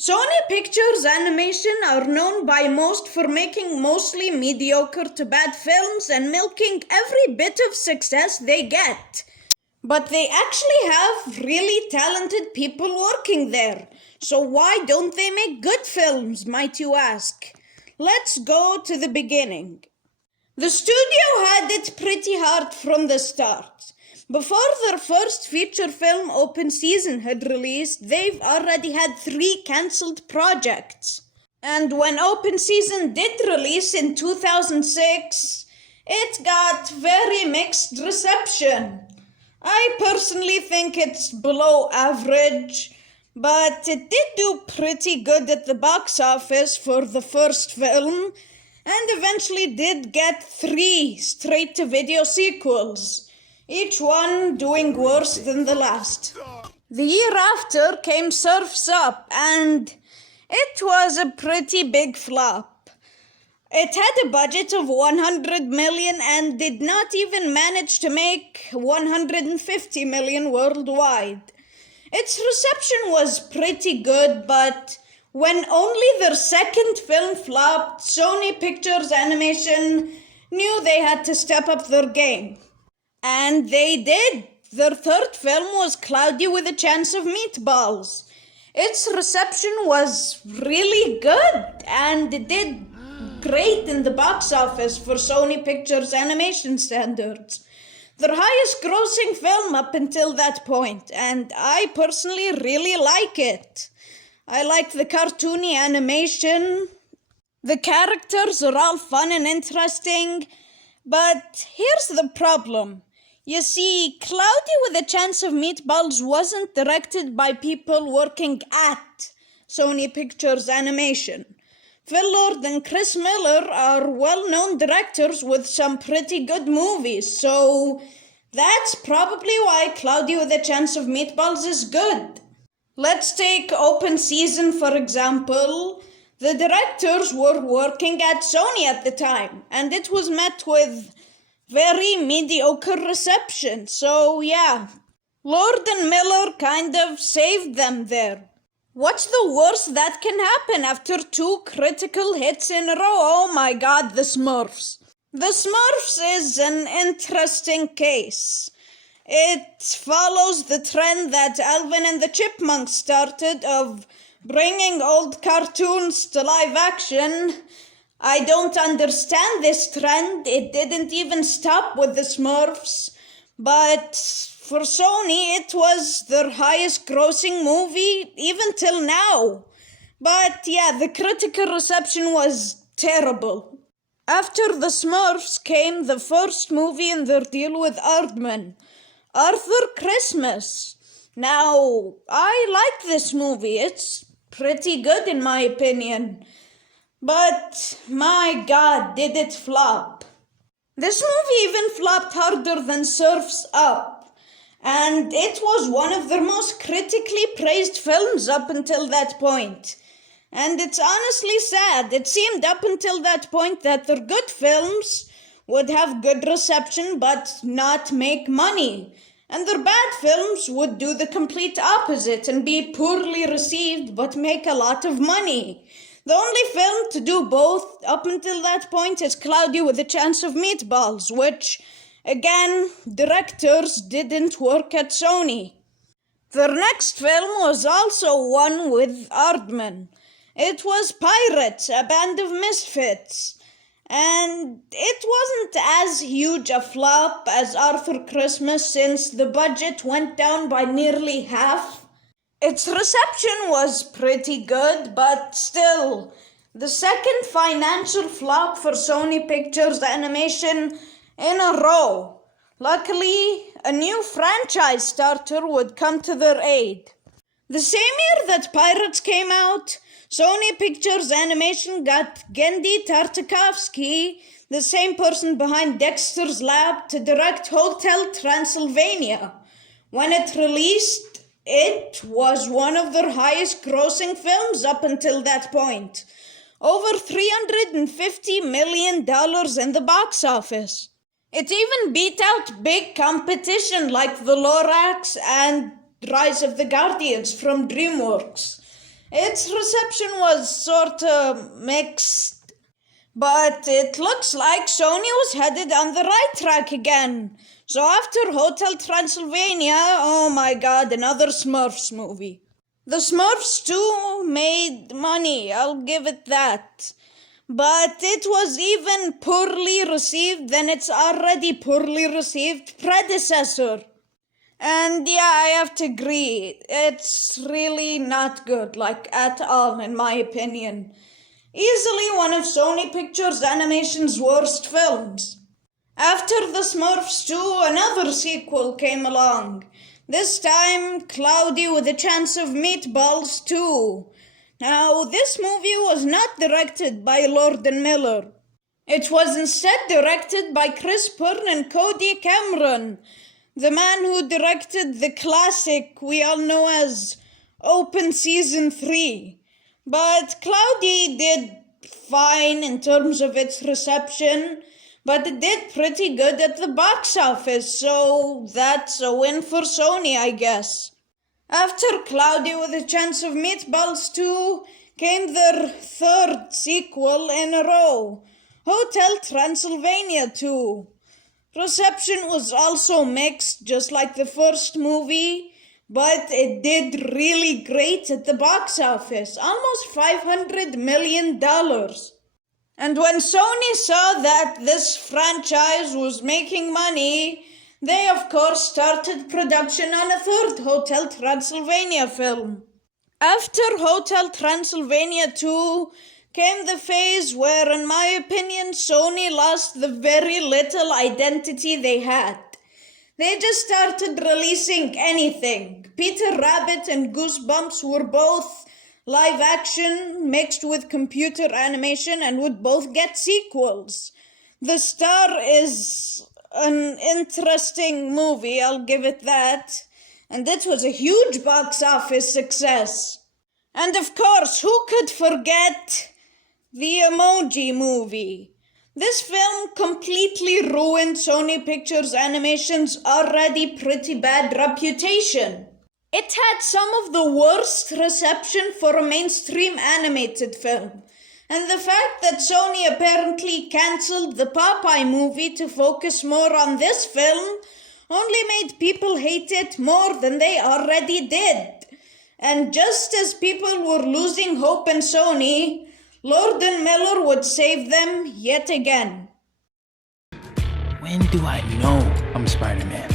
Sony Pictures Animation are known by most for making mostly mediocre to bad films and milking every bit of success they get. But they actually have really talented people working there. So why don't they make good films, might you ask? Let's go to the beginning. The studio had it pretty hard from the start. Before their first feature film Open Season had released, they've already had 3 cancelled projects. And when Open Season did release in 2006, it got very mixed reception. I personally think it's below average, but it did do pretty good at the box office for the first film, and eventually did get 3 straight-to-video sequels, each one doing worse than the last. The year after came Surf's Up, and it was a pretty big flop. It had a budget of 100 million and did not even manage to make 150 million worldwide. Its reception was pretty good, but when only their second film flopped, Sony Pictures Animation knew they had to step up their game. And they did. Their third film was Cloudy with a Chance of Meatballs. Its reception was really good, and it did great in the box office for Sony Pictures Animation standards. Their highest grossing film up until that point, and I personally really like it. I like the cartoony animation. The characters are all fun and interesting, but here's the problem. You see, Cloudy with a Chance of Meatballs wasn't directed by people working at Sony Pictures Animation. Phil Lord and Chris Miller are well-known directors with some pretty good movies, so that's probably why Cloudy with a Chance of Meatballs is good. Let's take Open Season, for example. The directors were working at Sony at the time, and it was met with very mediocre reception, so yeah, Lord and Miller kind of saved them there. What's the worst that can happen after 2 critical hits in a row? Oh my god, The Smurfs. The Smurfs is an interesting case. It follows the trend that Alvin and the Chipmunks started of bringing old cartoons to live action. I don't understand this trend. It didn't even stop with the Smurfs, but for Sony it was their highest grossing movie even till now. But yeah, the critical reception was terrible. After the Smurfs came the first movie in their deal with Aardman, Arthur Christmas. Now, I like this movie. It's pretty good in my opinion. But, my god, did it flop. This movie even flopped harder than Surf's Up, and it was one of their most critically praised films up until that point. And it's honestly sad. It seemed up until that point that their good films would have good reception but not make money, and their bad films would do the complete opposite and be poorly received but make a lot of money. The only film to do both up until that point is Cloudy with a Chance of Meatballs, which, again, directors didn't work at Sony. Their next film was also one with Aardman. It was Pirates, a Band of Misfits, and it wasn't as huge a flop as Arthur Christmas since the budget went down by nearly half. Its reception was pretty good, but still, the second financial flop for Sony Pictures Animation in a row. Luckily, a new franchise starter would come to their aid. The same year that Pirates came out, Sony Pictures Animation got Genndy Tartakovsky, the same person behind Dexter's Lab, to direct Hotel Transylvania. When it released, it was one of their highest grossing films up until that point. Over $350 million in the box office. It even beat out big competition like The Lorax and Rise of the Guardians from DreamWorks. Its reception was sorta mixed, but it looks like Sony was headed on the right track again. So after Hotel Transylvania, oh my god, another Smurfs movie. The Smurfs too made money, I'll give it that. But it was even poorly received than its already poorly received predecessor. And yeah, I have to agree, it's really not good, like at all, in my opinion. Easily one of Sony Pictures Animation's worst films. After The Smurfs 2, another sequel came along. This time, cloudy with a chance of Meatballs 2. Now, this movie was not directed by Lord and Miller. It was instead directed by Chris Pern and Cody Cameron, the man who directed the classic we all know as Open Season 3. But Cloudy did fine in terms of its reception, but it did pretty good at the box office, so that's a win for Sony, I guess. After Cloudy with a Chance of Meatballs 2 came their third sequel in a row, Hotel Transylvania 2. Reception was also mixed, just like the first movie, but it did really great at the box office, almost $500 million. And when Sony saw that this franchise was making money, they of course started production on a third Hotel Transylvania film. After Hotel Transylvania 2 came the phase where, in my opinion, Sony lost the very little identity they had. They just started releasing anything. Peter Rabbit and Goosebumps were both live action mixed with computer animation and would both get sequels. The Star is an interesting movie, I'll give it that. And it was a huge box office success. And of course, who could forget the Emoji Movie? This film completely ruined Sony Pictures Animation's already pretty bad reputation. It had some of the worst reception for a mainstream animated film. And the fact that Sony apparently cancelled the Popeye movie to focus more on this film only made people hate it more than they already did. And just as people were losing hope in Sony, Lord and Miller would save them yet again. When do I know I'm Spider-Man?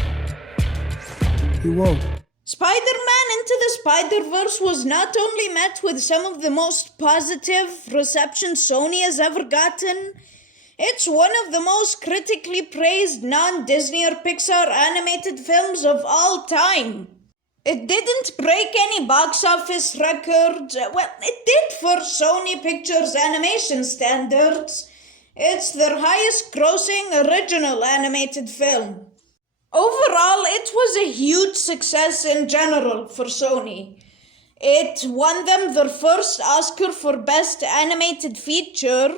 You won't. Spider-Man Into the Spider-Verse was not only met with some of the most positive reception Sony has ever gotten, it's one of the most critically praised non-Disney or Pixar animated films of all time. It didn't break any box office records. Well, it did for Sony Pictures Animation standards. It's their highest grossing original animated film. Overall, it was a huge success in general for Sony. It won them their first Oscar for Best Animated Feature,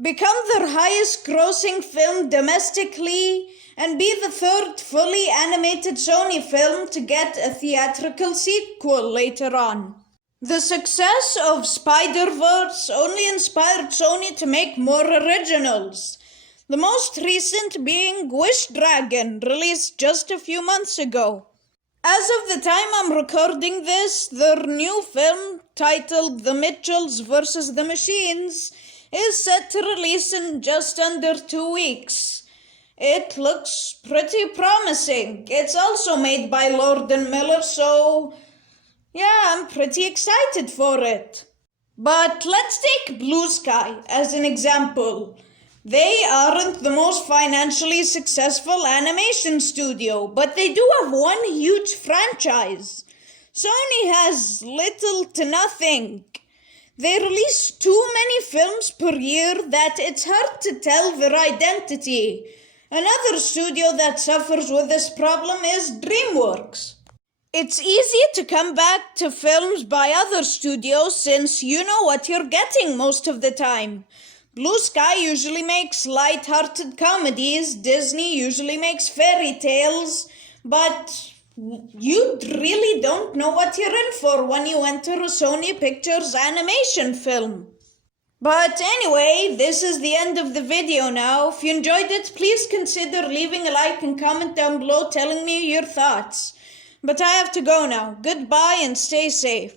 become their highest grossing film domestically, and be the third fully animated Sony film to get a theatrical sequel later on. The success of Spider-Verse only inspired Sony to make more originals, the most recent being Wish Dragon, released just a few months ago. As of the time I'm recording this, their new film, titled The Mitchells vs. the Machines, is set to release in just under 2 weeks. It looks pretty promising. It's also made by Lord and Miller, so yeah, I'm pretty excited for it. But let's take Blue Sky as an example. They aren't the most financially successful animation studio, but they do have one huge franchise. Sony has little to nothing. They release too many films per year that it's hard to tell their identity. Another studio that suffers with this problem is DreamWorks. It's easy to come back to films by other studios since you know what you're getting most of the time. Blue Sky usually makes light-hearted comedies, Disney usually makes fairy tales, but You really don't know what you're in for when you enter a Sony Pictures animation film. But anyway, this is the end of the video now. If you enjoyed it, please consider leaving a like and comment down below telling me your thoughts. But I have to go now. Goodbye and stay safe.